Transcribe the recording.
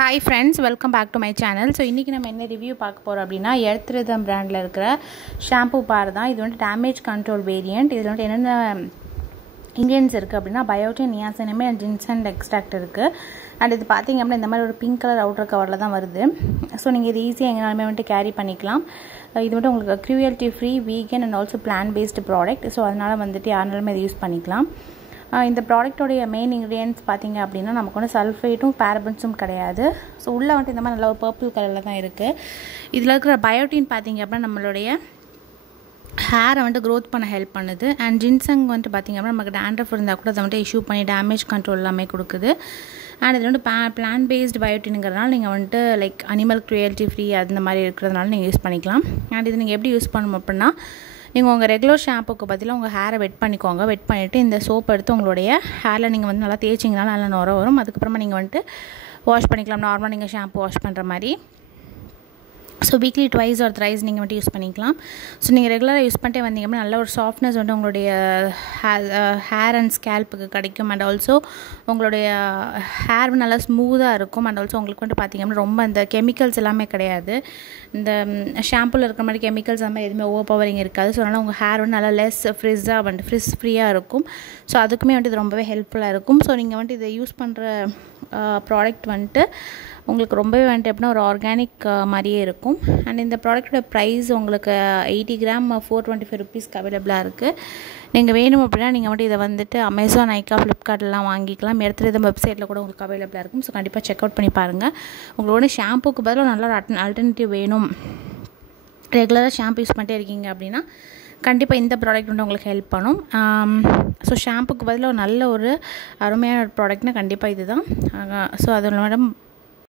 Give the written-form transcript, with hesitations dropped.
Hi friends, welcome back to my channel. So இன்னைக்கு நம்ம என்ன ரிவ்யூ பார்க்க போறோம் அப்படினா Earth Rhythm brandல இருக்கிற ஷாம்பு பார் தான். இது வந்து டேமேஜ் கண்ட்ரோல் வேரியன்ட். இதுல வந்து என்னென்ன ingredients இருக்கு அப்படினா biotin, niacinamide and ginseng extract இருக்கு. And இது பாத்தீங்க அப்படினா இந்த மாதிரி ஒரு பிங்க் கலர் அவுட்டர் கவர்ல தான் வருது. சோ நீங்க இது ஈஸியா எங்கனாலுமே வந்து கேரி பண்ணிக்கலாம். இது வந்து உங்களுக்கு cruelty free, vegan and also plant based product. So அதனால வந்துட்டு யாராலுமே இத யூஸ் பண்ணிக்கலாம். இந்த ப்ராடக்ட்டோட மெயின் இன்கிரிடியன்ட்ஸ் பாத்தீங்க அப்படினா நமக்கு வந்து சல்ஃபேட்டும் பாரபன்ஸும் கிடையாது. சோ உள்ள வந்து இந்த மாதிரி நல்ல ஒரு பர்பிள் கலர்ல தான் இருக்கு. இதுல இருக்கிற பயோட்டின் பாத்தீங்க அப்படினா நம்மளுடைய ஹேரை வந்து growth பண்ண ஹெல்ப் பண்ணுது. அண்ட் ஜின்செங் வந்து பாத்தீங்க அப்படினா நமக்கு dandruff இருந்தா கூட அதை வந்து இஷ்யூ பண்ணி டேமேஜ் கண்ட்ரோல் எல்லாமே கொடுக்குது. அண்ட் இது வந்து plant based பயோட்டின்ங்கறதுனால நீங்க வந்து லைக் அனிமல் cruelty free அந்த மாதிரி இருக்குறதுனால நீங்க யூஸ் பண்ணிக்கலாம். அண்ட் இது நீங்க எப்படி யூஸ் பண்ணணும் அப்படினா நீங்க உங்க ரெகுலர் ஷாம்புக்கு பதிலா உங்க ஹேரை வெட் பண்ணிக்கோங்க. வெட் பண்ணிட்டு இந்த சோப் எடுத்து உங்களுடைய ஹேர்ல நீங்க வந்து நல்லா தேய்ச்சிங்கனா நல்லா நுரை வரும். அதுக்கு அப்புறமா நீங்க வந்து வாஷ் பண்ணிக்கலாம். நார்மலா நீங்க ஷாம்பு வாஷ் பண்ற மாதிரி. So weekly twice or thrice நீங்க வந்து யூஸ் பண்ணிக்கலாம். சோ நீங்க ரெகுலரா யூஸ் பண்ணிட்டே வந்தீங்க அப்படினா நல்ல ஒரு சாஃப்ட்னஸ் வந்து உங்களுடைய ஹேர் அண்ட் ஸ்கேல்ப்க்கு கிடைக்கும். அண்ட் ஆல்சோ உங்களுடைய ஹேர் நல்லா ஸ்மூத்தா இருக்கும். அண்ட் ஆல்சோ உங்களுக்கு வந்து பாத்தீங்க அப்படினா ரொம்ப அந்த கெமிக்கல்ஸ் எல்லாமே கிடையாது. இந்த ஷாம்புல இருக்கிற மாதிரி கெமிக்கல்ஸ் அந்த மாதிரி எதுவுமே ஓவர் பவரிங் இருக்காது. ஸோ அதனால உங்க ஹேர் வந்து நல்லா லெஸ் ஃப்ரிஸ்ஸா வந்து ஃப்ரிஸ் ஃப்ரீயா இருக்கும். ஸோ அதுக்குமே வந்து இது ரொம்பவே ஹெல்ப்ஃபுல்லா இருக்கும். ஸோ நீங்க வந்து இதை யூஸ் பண்ற ப்ராடக்ட் வந்துட்டு உங்களுக்கு ரொம்பவே வந்துட்டு எப்படின்னா ஒரு ஆர்கானிக் மாதிரியே இருக்கும். அண்ட் இந்த ப்ராடக்ட்டோட ப்ரைஸ் உங்களுக்கு 80 கிராம் 425 ருபீஸ்க்கு அவைலபிளாக இருக்குது. நீங்கள் வேணும் அப்படின்னா நீங்கள் வந்து இதை வந்துட்டு அமேசான், நைக்கா, ஃப்ளிப்கார்ட்லாம் வாங்கிக்கலாம். Earth Rhythm வெப்சைட்டில் கூட உங்களுக்கு அவைலபிளாக இருக்கும். ஸோ கண்டிப்பாக செக் அவுட் பண்ணி பாருங்கள். உங்களோட ஷாம்புக்கு பதிலாக நல்ல ஒரு ஆல்டர்னேட்டிவ் வேணும், ரெகுலராக ஷாம்பு யூஸ் பண்ணிட்டே இருக்கீங்க அப்படின்னா கண்டிப்பாக இந்த ப்ராடக்ட் வந்து உங்களுக்கு ஹெல்ப் பண்ணும். ஸோ ஷாம்புக்கு பதிலாக நல்ல ஒரு அருமையான ஒரு ப்ராடக்ட்னா கண்டிப்பாக இது தான். ஸோ அதோட